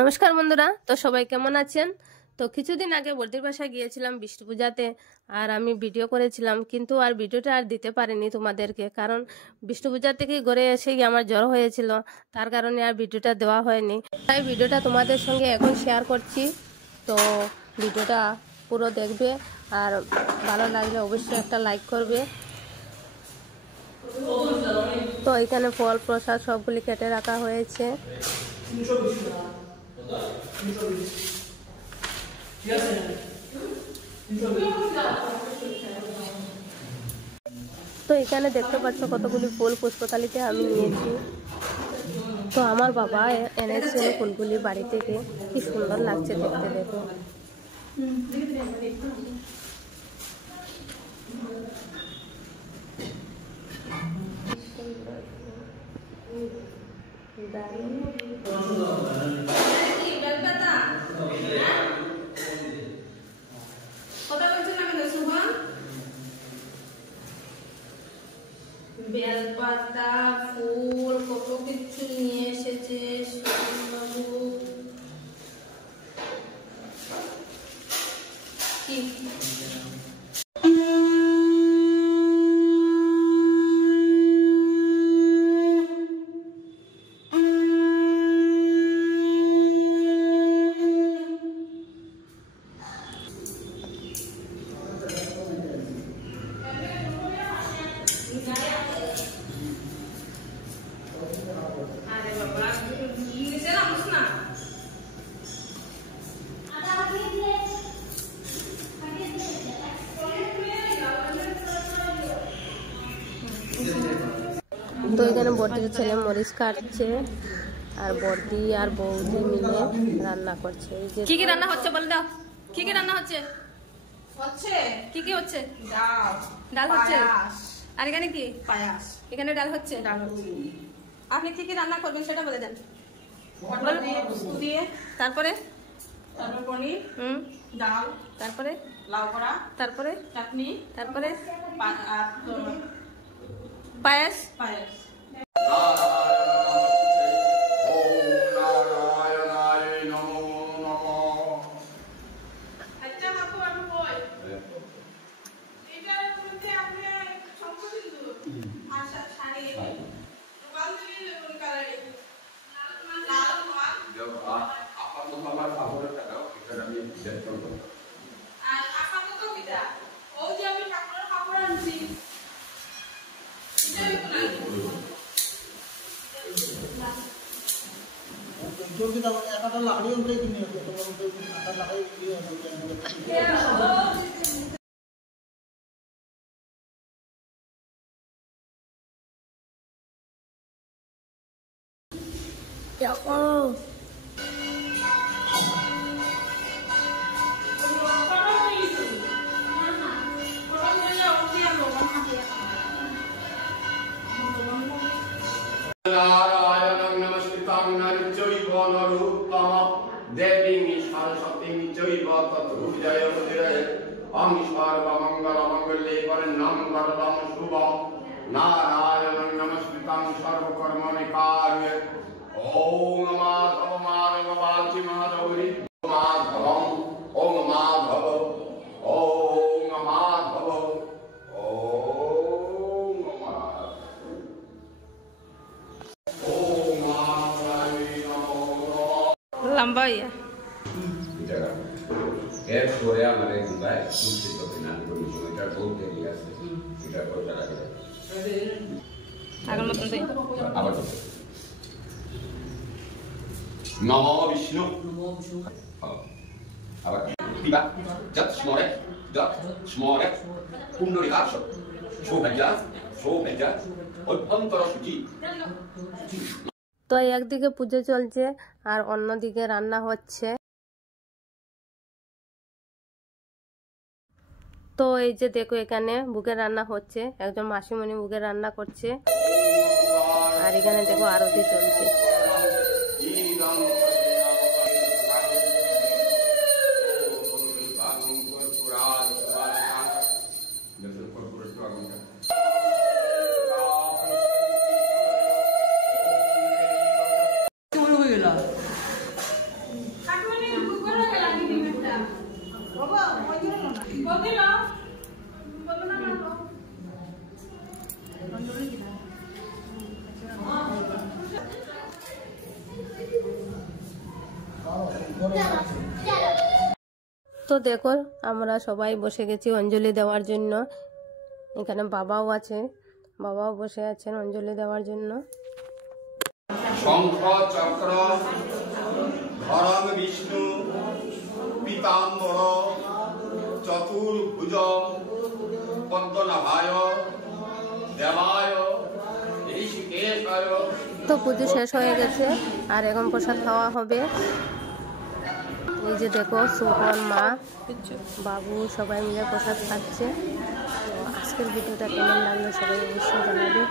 নমস্কার বন্ধুরা, তো সবাই কেমন আছেন? তো কিছুদিন আগে বর্দির বাসায় গিয়েছিলাম বিষ্ণু পূজাতে, আর আমি ভিডিও করেছিলাম, কিন্তু আর ভিডিওটা আর দিতে পারিনি তোমাদেরকে, কারণ বিষ্ণু পূজা থেকে ঘরে এসেই আমার জ্বর হয়েছিল, তার কারণে আর ভিডিওটা দেওয়া হয়নি। তাই ভিডিওটা তোমাদের সঙ্গে এখন শেয়ার করছি। তো ভিডিওটা পুরো দেখবে, আর ভালো লাগলে অবশ্যই একটা লাইক করবে। তো এখানে ফল প্রসাদ সবগুলি কেটে রাখা হয়েছে। তো এখানে দেখতে পাচ্ছ কতগুলি ফুল পুষ্পতালিতে আমি নিয়েছি। তো আমার বাবা এনেছে ফুলগুলি বাড়ি থেকে, কি সুন্দর লাগছে দেখতে, দেখো। বেলপাতা, ফুল, কত কিছু নিয়ে এসেছে বাবু। কি তো এখানে বর্দির ছেলে মরিচ কাটছে, আর বর্দি আর বৌদি মিলে রান্না করছে। কি কি রান্না হচ্ছে বলে দাও, কি কি রান্না হচ্ছে? কি কি হচ্ছে? ডাল হচ্ছে। আর এখানে কি? পায়াস। এখানে ডাল হচ্ছে। আপনি কি কি রান্না করবেন সেটা বলে দেন। তারপরে পনির, ডাল, তারপরে লাউ করা, তারপরে চাটনি, তারপরে পায়াস। नारायणं नमस्कृतं नरं चैव नरोत्तमं देवीं सरस्वतीं चैव ततो जयमुदीरये। ओं सर्वमङ्गलमङ्गल्ये वरदं शुभं नारायणं नमस्कृतं सर्वकर्मणि ॐ माधव माधव वाचि माधवरि माधवं ॐ माधव ॐ माधव लंबा ही है। एक छोरे हमारे गुंडाए दूसरे को बिना कोई जोइटर बहुत देरी है इधर को चला गया आगे मत दे आवर नमो विष्णु आवर पिबा जत स्मोरे पुंडरीकाक्ष शोभजा অভ্যন্তর সূচি। তো একদিকে পুজো চলছে আর অন্যদিকে রান্না হচ্ছে। তো এই যে দেখো, এখানে বুকের রান্না হচ্ছে, একজন মাসিমণি বুকের রান্না করছে, আর এখানে দেখো আরতি চলছে। তো দেখো আমরা সবাই বসে গেছি অঞ্জলি দেওয়ার জন্য। এখানে বাবাও আছে, বাবাও বসে আছেন অঞ্জলি দেওয়ার জন্য। শঙ্খ চক্র ধরম বিষ্ণু পীতাম্বর চতুর্ভুজ পদ্মনাভায় দেবায় ঋষিকেশায়। তো পুজো শেষ হয়ে গেছে আর এখন প্রসাদ খাওয়া হবে। এই যে দেখো সুপন, মা, বাবু সবাই মিলে প্রসাদ খাচ্ছে। তো আজকের ভিডিওটা কেমন লাগলো সবাই অবশ্যই জানাবে।